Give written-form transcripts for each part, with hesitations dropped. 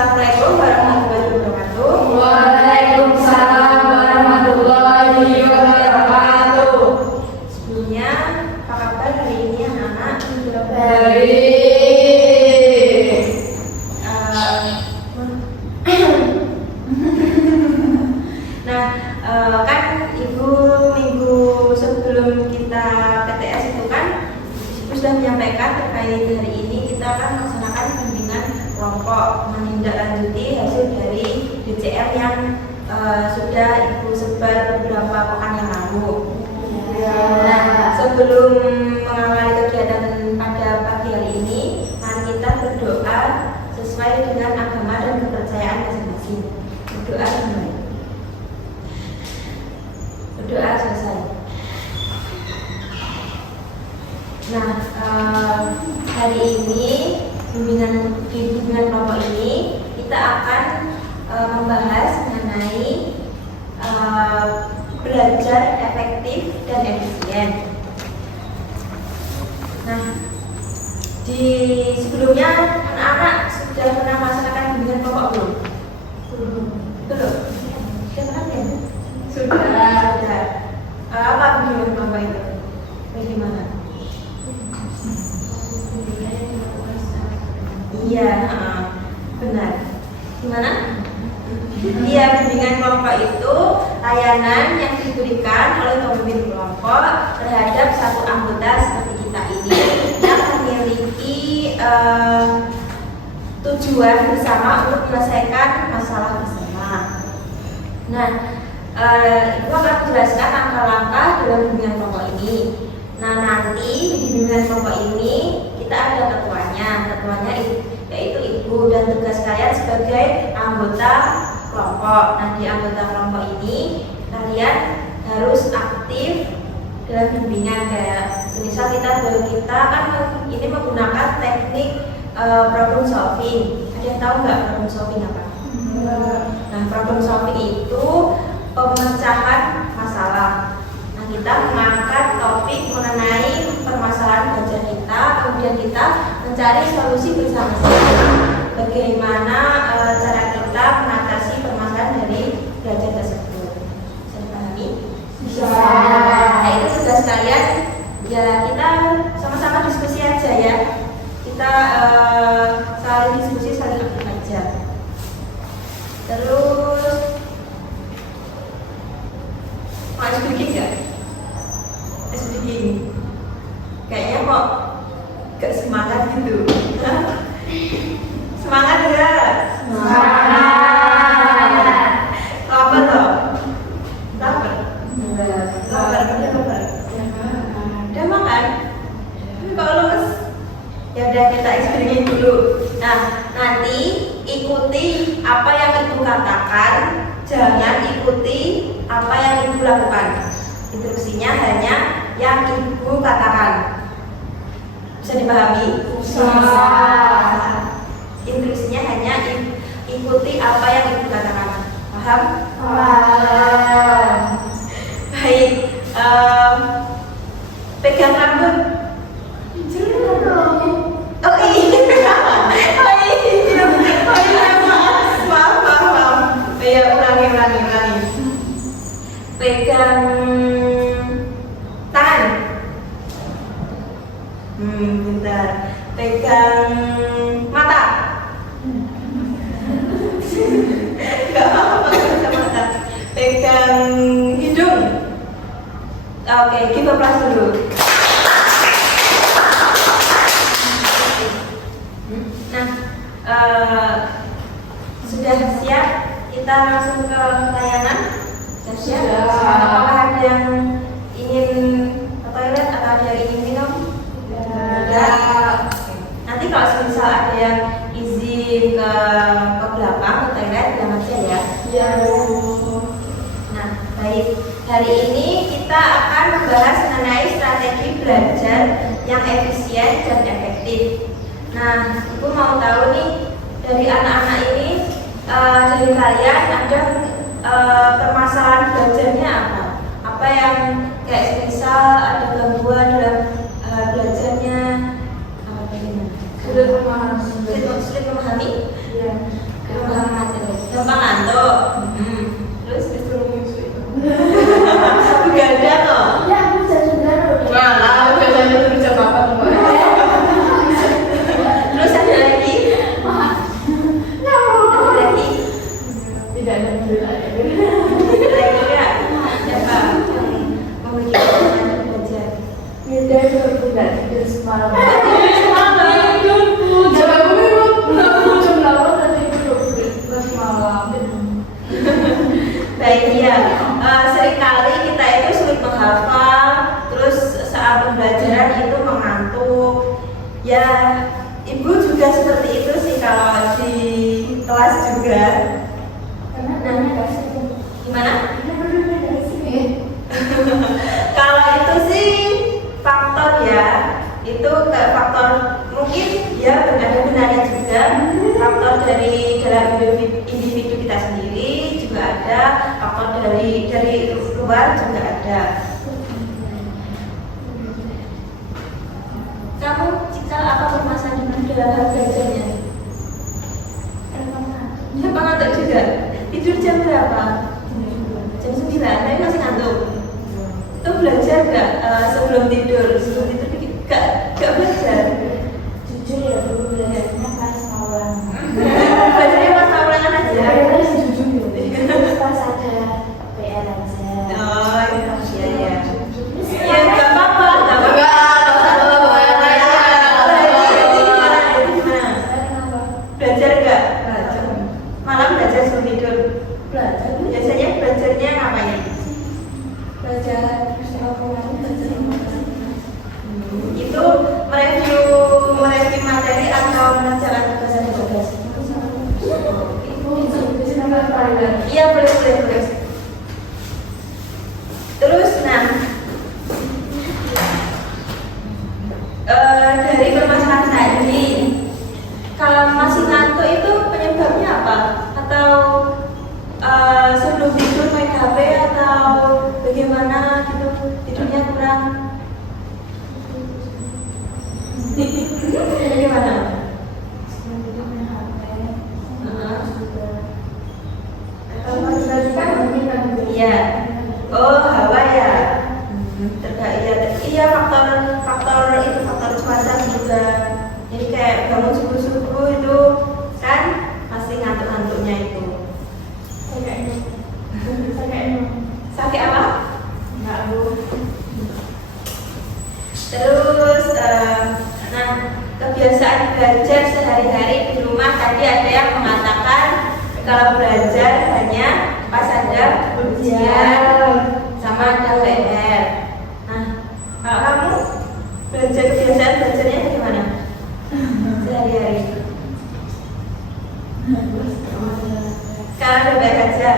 Assalamualaikum warahmatullahi wabarakatuh. Waalaikumsalam warahmatullahi wabarakatuh. Sebelumnya, apa kabar hari ini anak-anak? Baik. Kan Ibu minggu sebelum kita PTS itu kan Ibu sudah menyampaikan terkait hari ini kita akan melaksanakan bimbingan kelompok menindaklanjuti hasil dari DCR yang sudah Ibu sebar beberapa pekan yang lalu. Nah, sebelum mengawali kegiatan pada pagi hari ini, mari kita berdoa sesuai dengan agama dan kepercayaan masing-masing. Berdoa dimulai. Berdoa selesai. Nah, hari ini di bimbingan kelompok ini kita akan membahas mengenai belajar efektif dan efisien. Nah, di sebelumnya anak-anak sudah pernah melaksanakan bimbingan kelompok belum? Belum. Sudah pernah ya? Sudah. Apa bimbingan kelompok itu? Bagaimana? Iya, benar. Gimana? Iya, bimbingan kelompok itu layanan yang diberikan oleh pemimpin kelompok terhadap satu anggota seperti kita ini yang memiliki tujuan bersama untuk menyelesaikan masalah bersama. Nah, Ibu akan menjelaskan langkah-langkah dalam bimbingan kelompok ini. Nah, nanti di bimbingan kelompok ini kita ada ketuanya yaitu Ibu dan tugas kalian sebagai anggota kelompok. Nah, di anggota kelompok ini kalian harus aktif dalam bimbingan, kayak semisal kita kan ini menggunakan teknik problem solving. Ada yang tahu nggak problem solving apa? Nah, problem solving itu pemecahan masalah. Nah, kita mengangkat topik mengenai permasalahan belajar kita, kemudian kita mencari solusi bersama-sama. Bagaimana cara kita mengatasi permasalahan dari belajar tersebut? Bisa dipahami? Bisa. Nah, itu tugas kalian. Ya, kita sama-sama diskusi aja ya. Kita saling diskusi, saling aktif aja. Terus mau speaking nggak? Speaking. Kayaknya kok gak semangat gitu. Semangat enggak? Semangat. Lapar toh? Lapar? Lapar. Udah makan? Tapi kalau lemes, ya udah kita experience dulu. Nah, nanti ikuti apa yang Ibu katakan, jangan ikuti apa yang Ibu lakukan. Instruksinya hanya yang Ibu katakan. Bisa dipahami? Bisa. Instruksinya hanya ikuti apa yang Ibu katakan. Paham? Paham. Baik. Pegang rambut. Oh iya. Maaf. Ya, ulangi. Pegang tangan. Bentar. Pegang mata. Gak apa-apa pegang mata. Pegang hidung. Oke, kita plus dulu. Nah, sudah siap? Kita langsung ke layanan. Siap? Apakah ada yang ingin ke toilet atau ada yang ingin minum? Nanti kalau misal ada yang izin ke belakang ke toilet, bilang aja ya. Iya. Nah, baik. Hari ini kita akan membahas mengenai strategi belajar yang efisien dan efektif. Nah, Ibu mau tahu nih dari anak-anak ini, dari kalian ada permasalahan belajarnya apa? Apa yang kayak misal ada gangguan dalam belajarnya? Apa bagaimana? Sulit memahami. Sulit memahami? Iya. Dia itu tidak tidur semalam. Semalam. Coba gue jam 8 tadi tidur semalam. Baik ya, seringkali kita itu sulit menghafal, terus saat pembelajaran itu mengantuk. Ya, ibu juga seperti itu sih kalau di kelas juga. Gimana? Kalau itu sih faktor ya, itu kayak faktor mungkin ya ada benarnya juga. Faktor dari dalam individu kita sendiri juga ada, faktor dari luar juga ada. Kamu cikal apa permasalahan dalam hal belajarnya? Apa ngantuk juga? Tidur jam berapa? Jam 9, tapi masih ngantuk. Itu belajar nggak sebelum tidur? Sebelum tidur gak belajar? Jujur ya, dulu belajarnya pas malam. Belajarnya pas ulangan aja? Terus pas ada PR aja. Oh iya. Ya nggak apa-apa, nggak apa-apa. Belajar nggak? Malam belajar sebelum tidur? Belajar. Biasanya belajarnya ngapain? Belajar terus Itu mereview materi atau mengerjakan tugas-tugas? Iya boleh. Terus dari permasalahan tadi, kalau masih ngantuk itu penyebabnya apa? Atau sebelum tidur main HP atau bagaimana gitu, tidurnya kurang? Bagaimana? Iya. Oh, hawa ya. Terkait iya faktor cuaca juga. Jadi kayak bangun subuh itu kan masih ngantuk-ngantuknya itu. Sakit apa? Terus kebiasaan belajar sehari-hari di rumah tadi ada yang mengatakan kalau belajar hanya pas ada ujian sama ada PR. Nah, kalau kamu kebiasaan belajarnya bagaimana sehari-hari? Kalau ada PR aja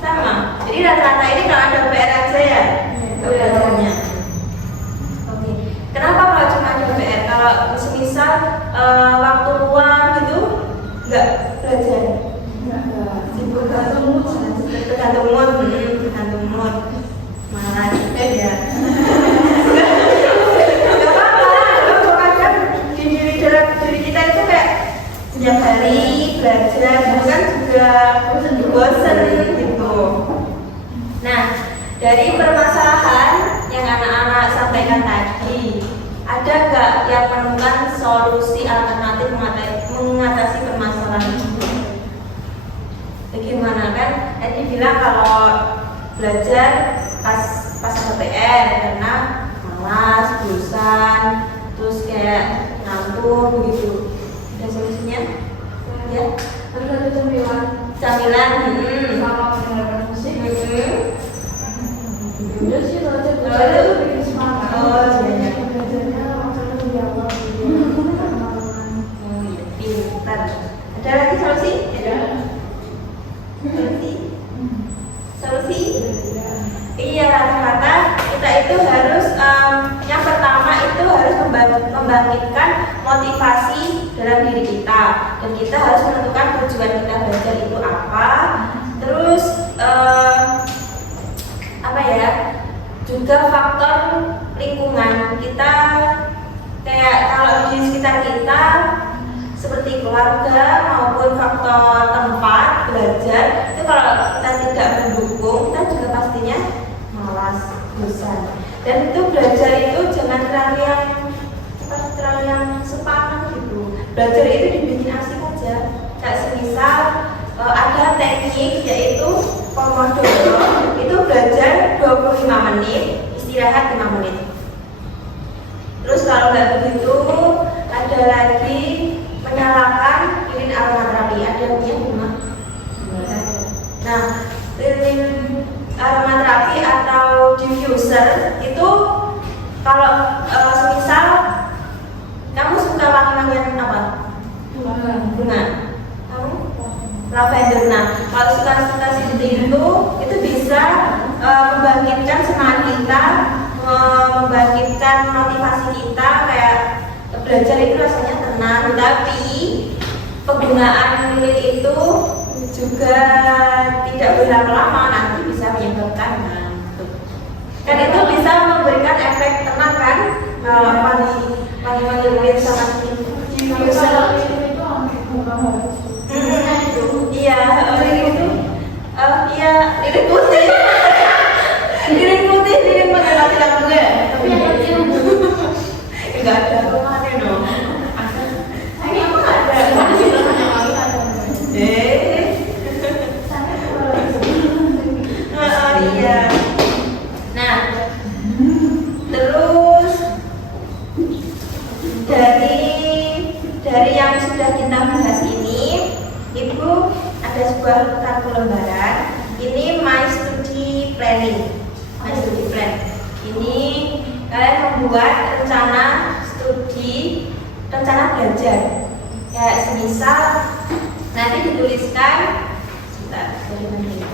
sama. Jadi rata-rata ini kalau ada PR aja ya belajarnya. Oke. Kenapa kalau cuma ada PR? Kalau semisal waktu luang gitu nggak belajar? Sibuk tergantung mood. Malas ya. Nggak apa-apa. Kadang di dalam diri kita itu kayak setiap hari belajar, kan juga bosan gitu. Nah, dari permasalahan yang anak-anak sampaikan tadi, ada nggak yang menemukan solusi alternatif mengatasi permasalahan itu? Bagaimana kan? Tadi bilang kalau belajar pas ada PR karena malas, bosan, terus kayak ngantuk begitu. Ada solusinya? Ya. Terus ada cemilan. Camilan. Sama mendengarkan musik. Udah sih belajar itu bikin semangat. Oh iya. Belajarnya langsung menjawab. Oh iya, pintar. Ada lagi solusi? Ada. Solusi? Iya, rata-rata kita itu harus yang pertama itu harus membangkitkan motivasi dalam diri kita, dan kita harus menentukan tujuan kita belajar itu apa. Terus apa ya? Juga faktor lingkungan kita, kayak kalau di sekitar kita seperti keluarga maupun faktor tempat belajar itu, kalau kita tidak mendukung, kita juga pastinya malas, bosan. Dan itu belajar itu jangan terlalu yang sepanjang gitu. Belajar itu dibikin asik aja. Kayak semisal ada teknik yaitu Pomodoro, itu belajar 25 menit, istirahat 5 menit. kalau nggak begitu, ada lagi menyalakan lilin aromaterapi. Ada punya rumah? Nah, lilin aromaterapi atau diffuser itu kalau semisal kamu suka wangi-wangian apa? Bunga. Kamu? Lavender. Nah, kalau suka seperti itu bisa membangkitkan semangat kita, membangkitkan motivasi kita, kayak belajar itu rasanya tenang. Tapi penggunaan lilin itu juga tidak boleh lama-lama, nanti bisa menyebabkan ngantuk. Kan itu bisa memberikan efek tenang kan? Kalau wangi-wangi lilin sama diffuser. Iya, lilin itu iya, lilin putih. Lilin putih, lilin pakai lampu ya. Tapi yang kecil enggak ada rumahnya dong. Ini apa ada? Iya. Nah, terus dari yang sudah kita bahas ini, Ibu ada sebuah kartu lembaran. Ini My Study Planning. My Study Plan. Ini kalian membuat rencana studi, rencana belajar. Kayak semisal nanti dituliskan sebentar, dari mana ini?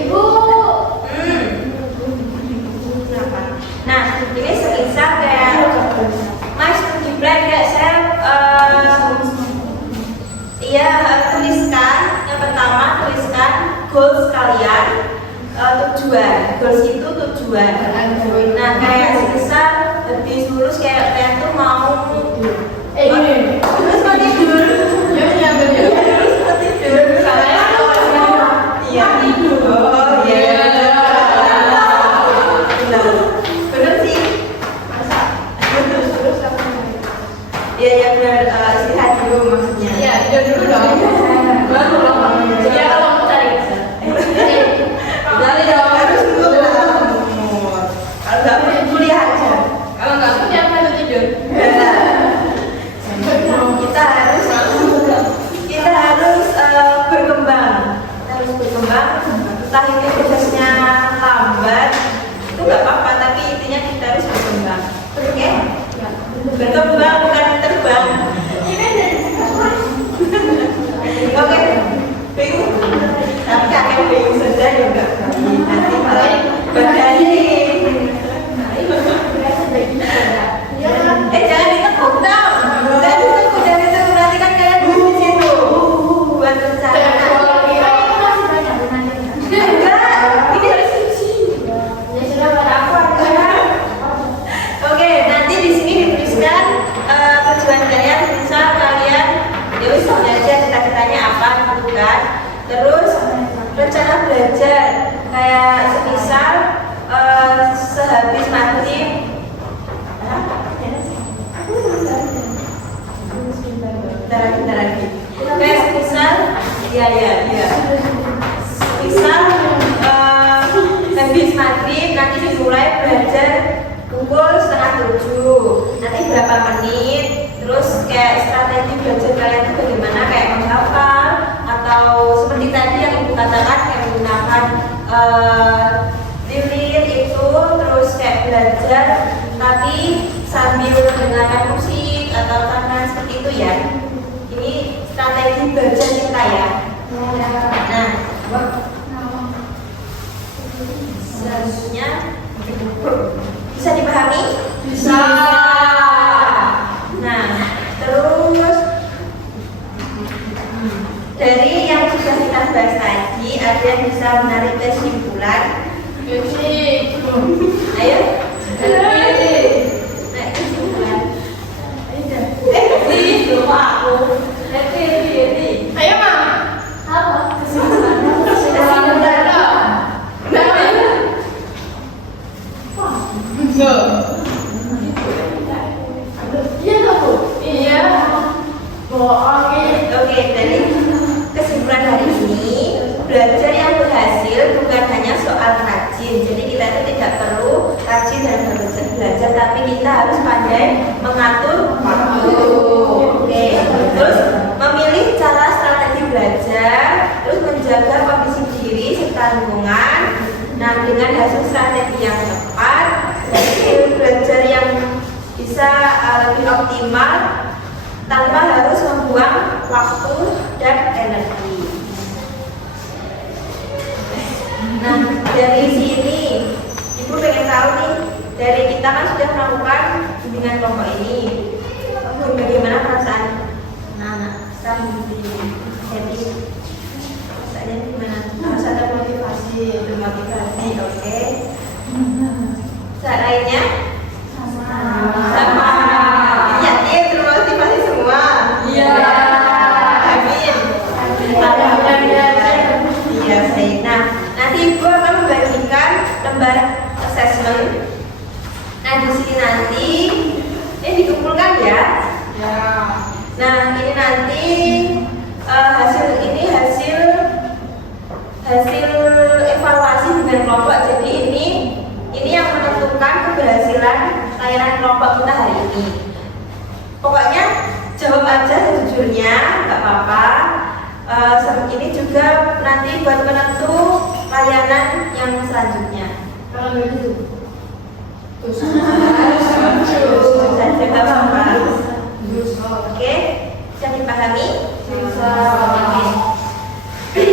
Ibu. Nah, ini semisal kayak My Study Plan, kayak saya tuliskan yang pertama, tuliskan goals kalian, tujuan. Goals itu tujuan. Nah, kayak semisal habis lulus kayak kalian tuh mau terus mau tidur. Terus mau tidur. Saya iya tidur. Oh iya. Bener sih. Iya ya benar, istirahat dulu maksudnya. Iya, tidur dulu dong. Baru jadi kalau mau cari Dari harus dulu. Kalau nggak kuliah aja. kalau nggak punya apa tidur. Kita harus berkembang. Kita harus berkembang. Entah ini prosesnya lambat, itu nggak apa-apa. Tapi intinya kita harus berkembang. Oke? Berkembang bukan terbang. Oke. Bingung. Tapi kakek bingung saja juga. Nanti malah berdali. Jangan ditekuk dong. Jangan ditekuk, jangan ditekuk. Nanti kan kalian duduk di situ. Buat rencana. Enggak, ini harus suci. Ya sudah pada aku ada. Oke, nanti di sini dituliskan tujuan kalian. Misal kalian ya wis belajar cita-citanya apa gitu kan. Terus rencana belajar kayak semisal sehabis maghrib. Bentar lagi. Kayak semisal, iya. Semisal habis maghrib nanti dimulai belajar pukul 6:30. Nanti berapa menit? Terus kayak strategi belajar kalian itu bagaimana? Kayak menghafal atau seperti tadi yang ibu katakan kayak menggunakan lilin itu, terus kayak belajar tapi sambil mendengarkan musik atau tangan seperti itu ya. Ini strategi belajar kita ya. Nah, seharusnya bisa dipahami? Bisa. Nah, terus dari yang sudah kita bahas tadi, ada yang bisa menarik kesimpulan? Ayo. Naik kesimpulan. Lupa aku. Ayo, Mam. Apa? Kesimpulan. Iya, Bu. Iya. Oke, dari kesimpulan hari ini, belajar yang berhasil bukan hanya soal rajin. Jadi kita itu tidak perlu rajin dalam belajar, tapi kita harus pandai mengatur waktu. Oke, terus memilih cara strategi belajar, terus menjaga kondisi diri serta lingkungan. Nah, dengan hasil strategi yang tepat, hasil belajar yang bisa lebih optimal tanpa harus membuang waktu dan energi. Nah, dari sini Ibu pengen tahu nih, dari kita kan sudah melakukan bimbingan kelompok ini. Bagaimana perasaan anak-anak sekarang jadi rasanya gimana? Harus ada motivasi, bermotivasi, oke? Saat lainnya? Sama. Iya, dia termotivasi semua. Iya. Amin. Iya, baik. Nah, nanti Ibu akan membagikan lembar assessment. Nah, di sini nanti ini dikumpulkan ya. Nah, ini nanti hasil evaluasi dengan kelompok. Jadi ini yang menentukan keberhasilan layanan kelompok kita hari ini. Pokoknya jawab aja sejujurnya, nggak apa-apa. Ini juga nanti buat penentu layanan yang selanjutnya. Kalau gitu, Saja nggak apa-apa. Oke, bisa dipahami? Bisa. Oke.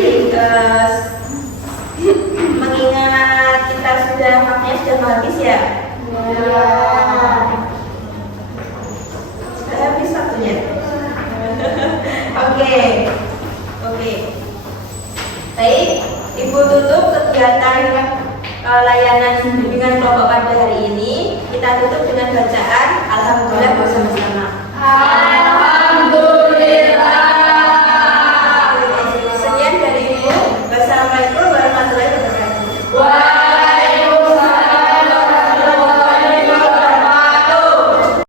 Mengingat kita waktunya sudah mau habis ya. Sudah habis waktunya. Oke. Baik, Ibu tutup kegiatan layanan bimbingan kelompok pada hari ini. Kita tutup dengan bacaan Alhamdulillah bersama